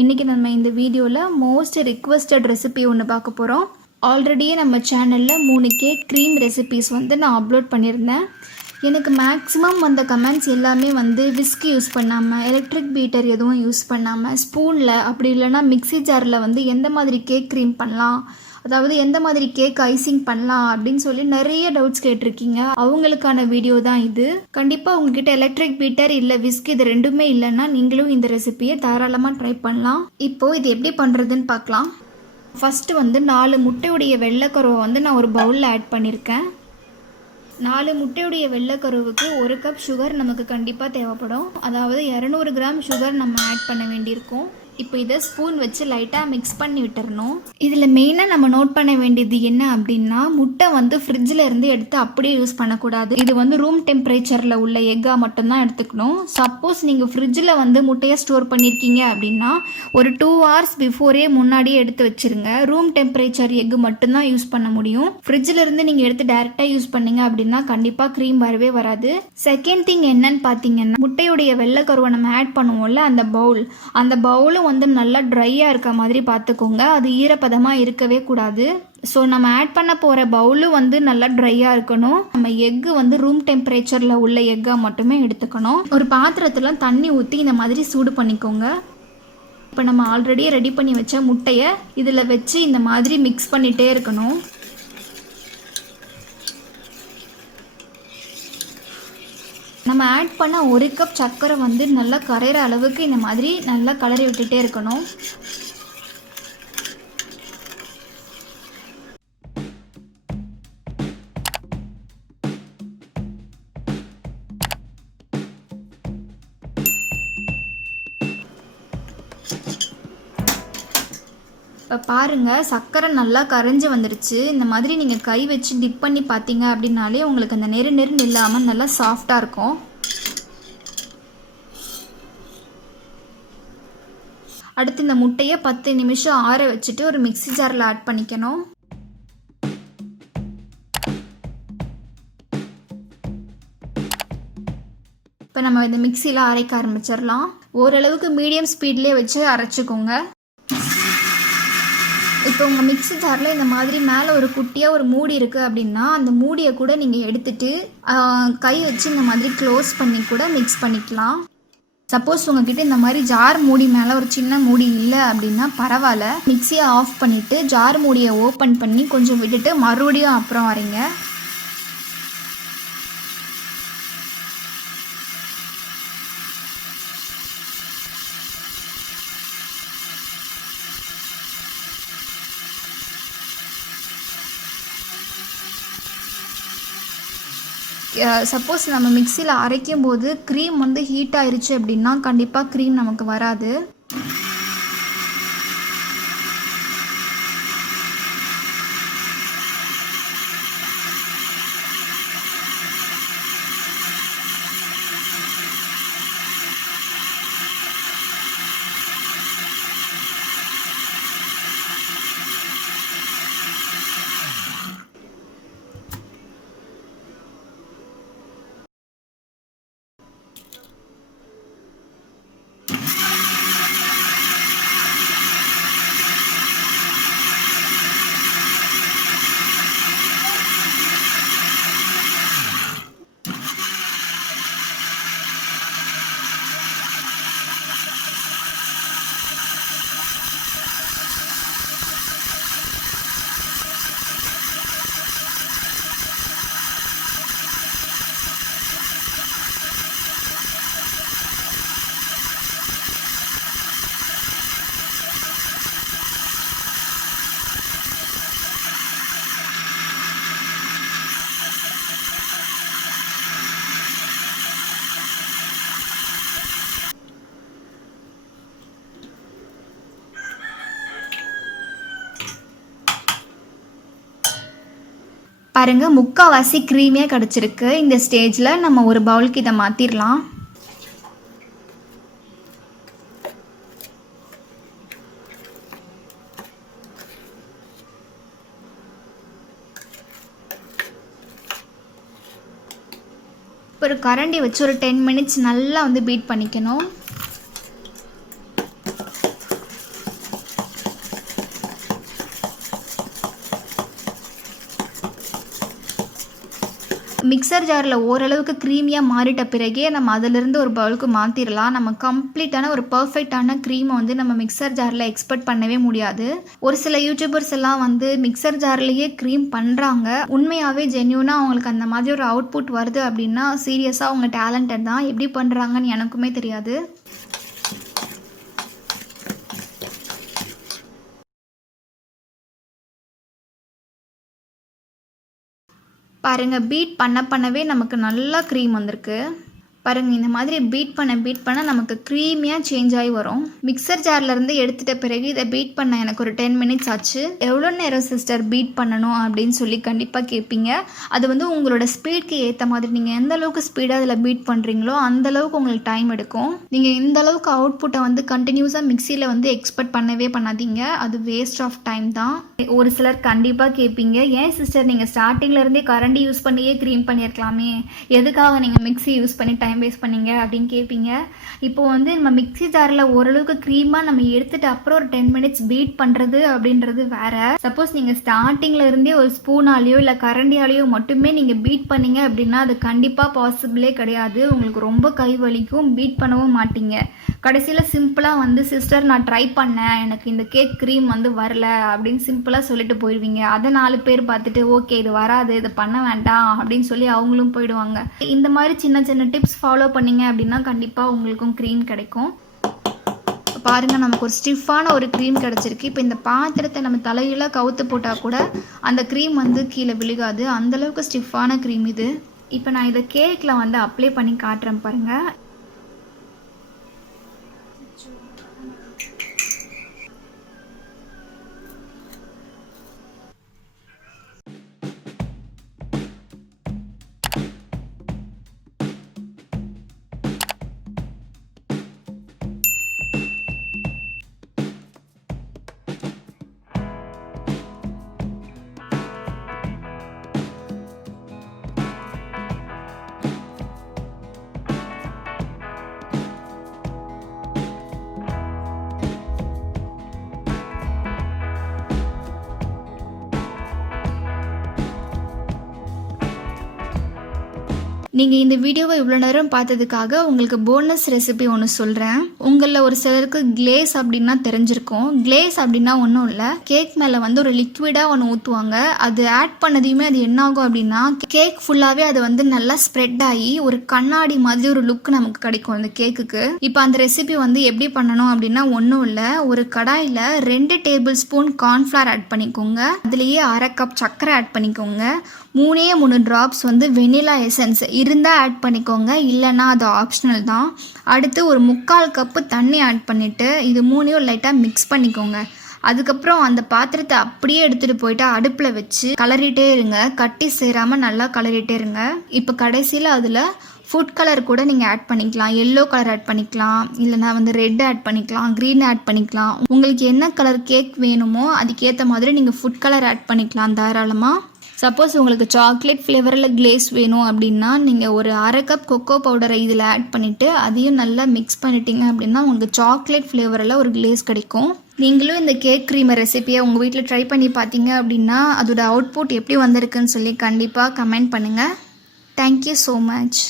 இன்றைக்கி நம்ம இந்த வீடியோவில் மோஸ்ட் ரிக்வெஸ்டட் ரெசிபி ஒன்று பார்க்க போகிறோம். ஆல்ரெடியே நம்ம சேனலில் 3 கேக் க்ரீம் ரெசிபீஸ் நான் அப்லோட் பண்ணியிருந்தேன். எனக்கு மேக்ஸிமம் வந்த கமெண்ட்ஸ் எல்லாமே விஸ்க் யூஸ் பண்ணாமல், எலக்ட்ரிக் பீட்டர் எதுவும் யூஸ் பண்ணாமல், ஸ்பூனில் அப்படி இல்லைனா மிக்ஸி ஜாரில் எந்த மாதிரி கேக் க்ரீம் பண்ணலாம், அதாவது எந்த மாதிரி கேக் ஐசிங் பண்ணலாம் அப்படின்னு சொல்லி நிறைய டவுட்ஸ் கேட்டிருக்கீங்க. அவங்களுக்கான வீடியோ தான் இது. கண்டிப்பாக உங்ககிட்ட எலக்ட்ரிக் பீட்டர் இல்லை விஸ்க் இது ரெண்டுமே இல்லைன்னா நீங்களும் இந்த ரெசிபியை தாராளமாக ட்ரை பண்ணலாம். இப்போது இது எப்படி பண்ணுறதுன்னு பார்க்கலாம். ஃபஸ்ட்டு 4 முட்டையுடைய வெள்ளைக்கருவை நான் ஒரு பவுலில் ஆட் பண்ணியிருக்கேன். 4 முட்டையுடைய வெள்ளைக்கருவுக்கு 1 கப் சுகர் நமக்கு கண்டிப்பாக தேவைப்படும். அதாவது 200 கிராம் சுகர் நம்ம ஆட் பண்ண வேண்டியிருக்கும். இப்போ இதை ஸ்பூன் வச்சு லைட்டாக மிக்ஸ் பண்ணி விட்டுறணும். இதில் மெயினாக நம்ம நோட் பண்ண வேண்டியது என்ன அப்படின்னா, முட்டை ஃப்ரிட்ஜில் இருந்து எடுத்து அப்படியே யூஸ் பண்ணக்கூடாது. இது ரூம் டெம்பரேச்சரில் உள்ள எக்காக மட்டும்தான் எடுத்துக்கணும். சப்போஸ் நீங்கள் ஃப்ரிட்ஜில் முட்டையை ஸ்டோர் பண்ணியிருக்கீங்க அப்படின்னா ஒரு 2 hours பிஃபோரே முன்னாடியே எடுத்து வச்சுருங்க. ரூம் டெம்பரேச்சர் எக்கு மட்டும்தான் யூஸ் பண்ண முடியும். ஃப்ரிட்ஜில் இருந்து நீங்கள் எடுத்து டைரெக்டாக யூஸ் பண்ணீங்க அப்படின்னா கண்டிப்பாக க்ரீம் வரவே வராது. செகண்ட் திங் என்னன்னு பார்த்தீங்கன்னா, முட்டையுடைய வெள்ளைக்கருவை நம்ம ஆட் பண்ணுவோம்ல, அந்த பவுலும் நல்லா ட்ரையாக இருக்க மாதிரி பார்த்துக்கோங்க. அது ஈரப்பதமாக இருக்கவே கூடாது. ஸோ நம்ம ஆட் பண்ண போகிற பவுலும் நல்லா ட்ரையாக இருக்கணும். நம்ம எக்கு ரூம் டெம்பரேச்சரில் உள்ள எக்காக மட்டுமே எடுத்துக்கணும். ஒரு பாத்திரத்தில் தண்ணி ஊற்றி இந்த மாதிரி சூடு பண்ணிக்கோங்க. இப்போ நம்ம ஆல்ரெடி ரெடி பண்ணி வச்ச முட்டையை இதில் வச்சு இந்த மாதிரி மிக்ஸ் பண்ணிகிட்டே இருக்கணும். நம்ம ஆட் பண்ண 1 கப் சர்க்கரை நல்லா கரையிற அளவுக்கு இந்த மாதிரி நல்லா கலரி விட்டுட்டே இருக்கணும். இப்போ பாருங்கள், சர்க்கரை நல்லா கரைஞ்சி வந்துடுச்சு. இந்த மாதிரி நீங்கள் கை வச்சு டிப் பண்ணி பார்த்தீங்க அப்படின்னாலே உங்களுக்கு அந்த நெருன்னு இல்லாமல் நல்லா சாஃப்டாக இருக்கும். அடுத்து இந்த முட்டையை 10 நிமிஷம் ஆற வச்சுட்டு ஒரு மிக்ஸி ஜாரில் ஆட் பண்ணிக்கணும். இப்போ நம்ம இந்த மிக்சியில் அரைக்க ஆரம்பிச்சிடலாம். ஓரளவுக்கு மீடியம் ஸ்பீட்லேயே வச்சு அரைச்சிக்கோங்க. இப்போ உங்கள் மிக்ஸி ஜாரில் இந்த மாதிரி மேலே ஒரு குட்டியாக ஒரு மூடி இருக்குது அப்படின்னா அந்த மூடியை கூட நீங்கள் எடுத்துகிட்டு கை வச்சு இந்த மாதிரி க்ளோஸ் பண்ணி கூட மிக்ஸ் பண்ணிக்கலாம். சப்போஸ் உங்ககிட்ட இந்த மாதிரி ஜார் மூடி மேலே ஒரு சின்ன மூடி இல்லை அப்படின்னா பரவாயில்ல. மிக்ஸியை ஆஃப் பண்ணிவிட்டு ஜார் மூடியை ஓப்பன் பண்ணி கொஞ்சம் விட்டுட்டு மறுபடியும் அப்புறம் வரைங்க. சப்போஸ் நம்ம மிக்சியில் அரைக்கும் போது க்ரீம் ஹீட் ஆயிடுச்சு அப்படின்னா கண்டிப்பாக க்ரீம் நமக்கு வராது. பாருங்கள், முக்கால்வாசி க்ரீமியாக கிடச்சிருக்கு. இந்த ஸ்டேஜில் நம்ம ஒரு பவுலுக்கு இதை மாற்றிடலாம். இப்போ ஒரு கரண்டி வச்சு ஒரு 10 மினிட்ஸ் நல்லா பீட் பண்ணிக்கணும். மிக்சர் ஜாரில் ஓரளவுக்கு க்ரீமியாக மாறிட்ட பிறகே நம்ம அதிலிருந்து ஒரு பவுலுக்கு மாற்றிடலாம். நம்ம கம்ப்ளீட்டான ஒரு பர்ஃபெக்டான க்ரீமை வந்து நம்ம மிக்சர் ஜாரில் எக்ஸ்பெக்ட் பண்ணவே முடியாது. ஒரு சில யூடியூபர்ஸ் எல்லாம் வந்து மிக்சர் ஜார்லேயே க்ரீம் பண்ணுறாங்க. உண்மையாகவே ஜென்யூனாக அவங்களுக்கு அந்த மாதிரி ஒரு அவுட்புட் வருது அப்படின்னா சீரியஸாக அவங்க டேலண்டட் தான். எப்படி பண்ணுறாங்கன்னு எனக்குமே தெரியாது. பாருங்கள், பீட் பண்ணவே நமக்கு நல்லா க்ரீம் வந்திருக்கு. பாருங்கள், இந்த மாதிரி பீட் பண்ண நமக்கு க்ரீமியாக சேஞ்ச் ஆகி வரும். மிக்சர் ஜார்லேருந்து எடுத்துகிட்ட பிறகு இதை பீட் பண்ண எனக்கு ஒரு 10 மினிட்ஸ் ஆச்சு. எவ்வளோ நேரம் சிஸ்டர் பீட் பண்ணணும் அப்படின்னு சொல்லி கண்டிப்பாக கேட்பீங்க. அது வந்து உங்களோட ஸ்பீடுக்கு ஏற்ற மாதிரி நீங்கள் எந்த அளவுக்கு ஸ்பீடாக அதில் பீட் பண்ணுறீங்களோ அந்தளவுக்கு உங்களுக்கு டைம் எடுக்கும். நீங்கள் இந்த அளவுக்கு அவுட்புட்டை வந்து கண்டினியூஸாக மிக்சியில் வந்து எக்ஸ்பெக்ட் பண்ணவே பண்ணாதீங்க. அது வேஸ்ட் ஆஃப் டைம் தான். ஒரு சிலர் கண்டிப்பாக கேட்பீங்க, ஏன் சிஸ்டர் நீங்கள் ஸ்டார்டிங்லேருந்தே கரண்டி யூஸ் பண்ணியே க்ரீம் பண்ணியிருக்கலாமே, எதுக்காக நீங்கள் மிக்சி யூஸ் பண்ணி டைம் வேஸ்ட் பண்ணீங்க அப்படின்னு கேட்பீங்க. இப்போ வந்து நம்ம மிக்சி ஜாரில் ஓரளவுக்கு க்ரீமாக நம்ம எடுத்துட்டு அப்புறம் ஒரு 10 மினிட்ஸ் பீட் பண்ணுறது அப்படின்றது வேற. சப்போஸ் நீங்கள் ஸ்டார்டிங்கில் இருந்தே ஒரு ஸ்பூனாலேயோ இல்லை கரண்டியாலேயோ மட்டுமே நீங்கள் பீட் பண்ணீங்க அப்படின்னா அது கண்டிப்பாக பாசிபிளே கிடையாது. உங்களுக்கு ரொம்ப கை வலிக்கும், பீட் பண்ணவும் மாட்டீங்க. கடைசியில் சிம்பிளாக வந்து சிஸ்டர் நான் ட்ரை பண்ணேன், எனக்கு இந்த கேக் க்ரீம் வந்து வரல அப்படின்னு சிம்பிளாக சொல்லிட்டு போயிடுவீங்க. அதை 4 பேர் பார்த்துட்டு ஓகே இது வராது, இது பண்ண வேண்டாம் அப்படின்னு சொல்லி அவங்களும் போயிடுவாங்க. இந்த மாதிரி சின்ன சின்ன டிப்ஸ் ஃபாலோ பண்ணீங்க அப்படின்னா கண்டிப்பாக உங்களுக்கும் க்ரீம் கிடைக்கும். பாருங்கள், நமக்கு ஒரு ஸ்டிஃபான ஒரு க்ரீம் கிடச்சிருக்கு. இப்போ இந்த பாத்திரத்தை நம்ம தலையில் கவுத்து போட்டால் கூட அந்த க்ரீம் வந்து கீழே விழுகாது. அந்தளவுக்கு ஸ்டிஃபான க்ரீம் இது. இப்போ நான் இதை கேக்கில் வந்து அப்ளை பண்ணி காட்டுறேன் பாருங்கள். நீங்கள் இந்த வீடியோவை இவ்வளோ நேரம் பார்த்ததுக்காக உங்களுக்கு போனஸ் ரெசிபி ஒன்று சொல்கிறேன். உங்களில் ஒரு சிலருக்கு கிளேஸ் அப்படின்னா தெரிஞ்சிருக்கும். கிளேஸ் அப்படின்னா ஒன்றும் இல்லை, கேக் மேலே வந்து ஒரு லிக்விடாக ஒன்று ஊற்றுவாங்க. அது ஆட் பண்ணதையுமே அது என்ன ஆகும் அப்படின்னா கேக் ஃபுல்லாகவே அது வந்து நல்லா ஸ்ப்ரெட் ஆகி ஒரு கண்ணாடி மாதிரி ஒரு லுக் நமக்கு கிடைக்கும் அந்த கேக்குக்கு. இப்போ அந்த ரெசிபி வந்து எப்படி பண்ணணும் அப்படின்னா ஒன்றும் இல்லை, ஒரு கடாயில் 2 டேபிள் ஸ்பூன் கார்ன்ஃப்ளவர் ஆட் பண்ணிக்கோங்க. அதுலேயே 1/2 கப் சர்க்கரை ஆட் பண்ணிக்கோங்க. 3 ட்ராப்ஸ் வந்து வெனிலா எசன்ஸ் இருந்தால் ஆட் பண்ணிக்கோங்க, இல்லைன்னா அது ஆப்ஷனல் தான். அடுத்து ஒரு 3/4 கப்பு தண்ணி ஆட் பண்ணிவிட்டு இது 3 லைட்டாக மிக்ஸ் பண்ணிக்கோங்க. அதுக்கப்புறம் அந்த பாத்திரத்தை அப்படியே எடுத்துகிட்டு போயிட்டு அடுப்பில் வச்சு கலரிட்டே இருங்க, கட்டி சேராமல் நல்லா கலரிட்டே இருங்க. இப்போ கடைசியில் அதில் ஃபுட் கலர் கூட நீங்கள் ஆட் பண்ணிக்கலாம். எல்லோ கலர் ஆட் பண்ணிக்கலாம், இல்லைனா வந்து ரெட் ஆட் பண்ணிக்கலாம், க்ரீன் ஆட் பண்ணிக்கலாம். உங்களுக்கு என்ன கலர் கேக் வேணுமோ அதுக்கேற்ற மாதிரி நீங்கள் ஃபுட் கலர் ஆட் பண்ணிக்கலாம் தாராளமாக. சப்போஸ் உங்களுக்கு சாக்லேட் ஃப்ளேவரில் கிளேஸ் வேணும் அப்படின்னா நீங்கள் ஒரு 1/2 கப் கொக்கோ பவுடரை இதில் ஆட் பண்ணிவிட்டு அதையும் நல்லா மிக்ஸ் பண்ணிட்டீங்க அப்படின்னா உங்களுக்கு சாக்லேட் ஃப்ளேவரில் ஒரு கிளேஸ் கிடைக்கும். நீங்களும் இந்த கேக் க்ரீமர் ரெசிபியை உங்கள் வீட்டில் ட்ரை பண்ணி பார்த்தீங்க அப்படின்னா அதோட அவுட்புட் எப்படி வந்திருக்குன்னு சொல்லி கண்டிப்பாக கமெண்ட் பண்ணுங்கள். Thank you so much.